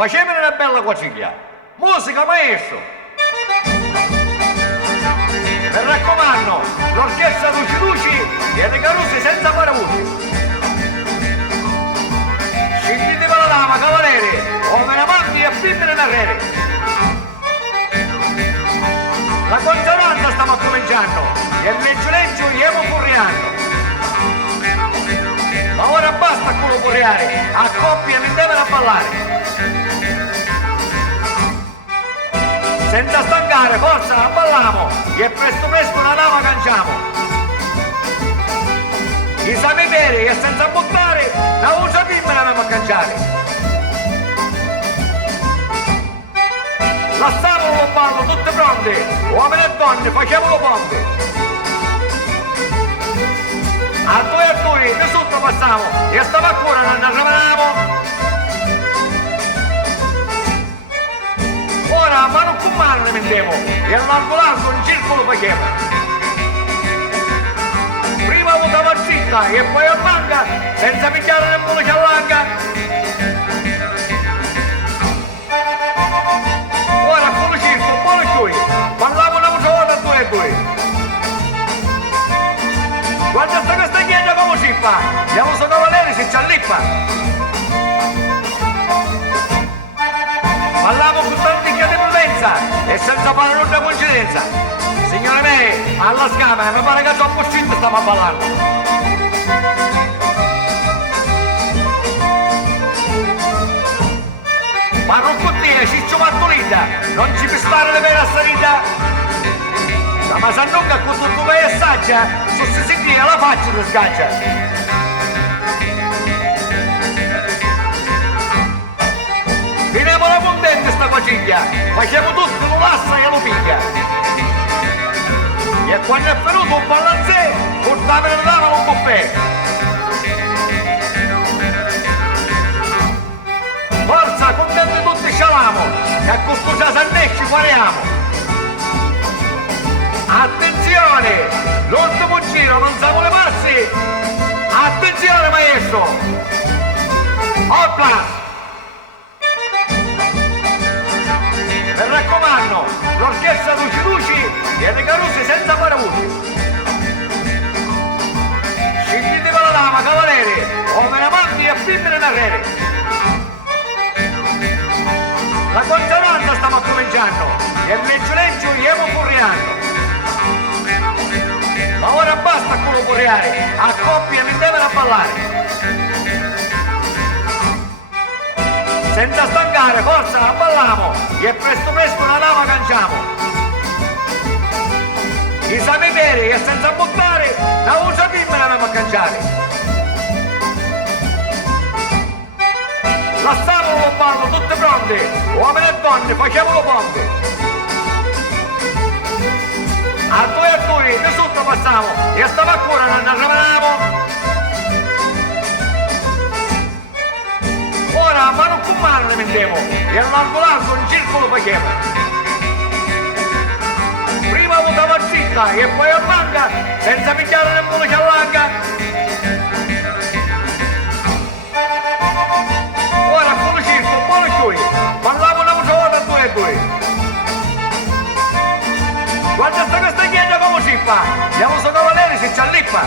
Facemene una bella quadriglia. Musica, maestro. Mi raccomando, l'orchestra Luci Luci e le caruse senza paravoci. Scendete con la lama, cavalieri, come amanti e femmine da re. La consonanza stiamo cominciando e il legge stiamo corriando. Ma ora basta con lo corriere, a coppia mi devono ballare. Senza stancare, forza, balliamo e presto presto una lama canciamo. I sami veri e senza buttare, la usa pimmela andiamo a canciare. Lasciamo lo ballo tutte pronte, uomini e donne, facciamolo ponte. A due, di sotto passiamo e stiamo a cuore non arriviamo. Ora mano con mano ne mettiamo e all'arco in circolo facciamo. Prima votava zitta e poi a manga senza picchiare nemmeno ciallanga. Ora con il circo, buono giù, parliamo una volta a due. Quando sta questa chiesa come si fa? Andiamo su cavalieri si ci allippa. Parliamo con tanti di prudenza e senza fare nulla coincidenza. Signore me, alla scama, mi pare che troppo scritto stiamo ballando. Ma non contiene, ciccio mattolita, non ci può stare le vere salita. Ma se non che con tutto vai assaggia, su si sentire la faccia ti scaccia. Finiamo la contenta sta quadriglia, facciamo tutto lo lassa e lo piglia. E quando è venuto un balancè, portavano e davano un buffet. Forza, contenti tutti scialamo, e a questo già se ne ci guariamo. Attenzione, l'ultimo giro, non siamo le passi. Attenzione maestro. Opla. Mi raccomando, l'orchestra Luci Luci e le caruse senza paravoci. Scendete con la lama, cavalieri, come amanti e femmine da re. La consonanza stiamo cominciando e il legge stiamo corriando. Ma ora basta con lo corriere, a coppia mi devono ballare. Senza stancare, forza, balliamo e presto presto una lama canciamo. I sami veri e senza buttare, la usa pimmela andiamo a canciare. Lasciamo lo ballo tutte pronte, uomini e donne, facciamolo ponte. A due, di sotto passiamo e stiamo a cuore non arriviamo. Ora mano con mano ne mettiamo e all'arco in circolo facciamo. Prima votava zitta e poi a manga senza picchiare nemmeno ciallanga. Ora con il circo, buono giù, parliamo una volta a due. Quando sta questa chiesa come si fa? Andiamo su cavalieri si ci allippa.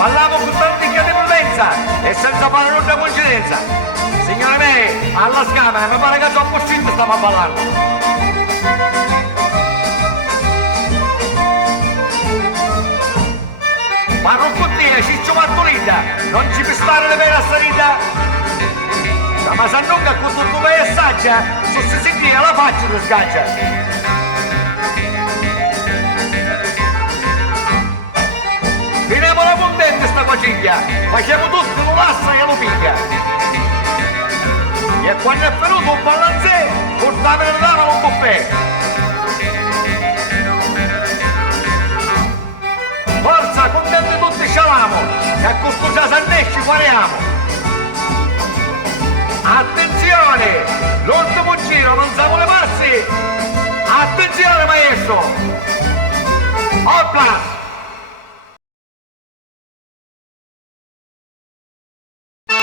Parliamo con tanti di prudenza e senza fare nulla coincidenza. Signore me, alla scama, mi pare che troppo scritto stiamo ballando. Ma non contiene, ciccio mattolita, non ci può stare le vere salita. Ma se non che con tutto vai assaggia, su si sentire la faccia ti scaccia. Finiamo la contenta sta quadriglia, facciamo tutto lo lassa e lo piglia. E quando è venuto un balancè, portavano e davano un buffet. Forza, contenti tutti scialamo, e a questo già se ne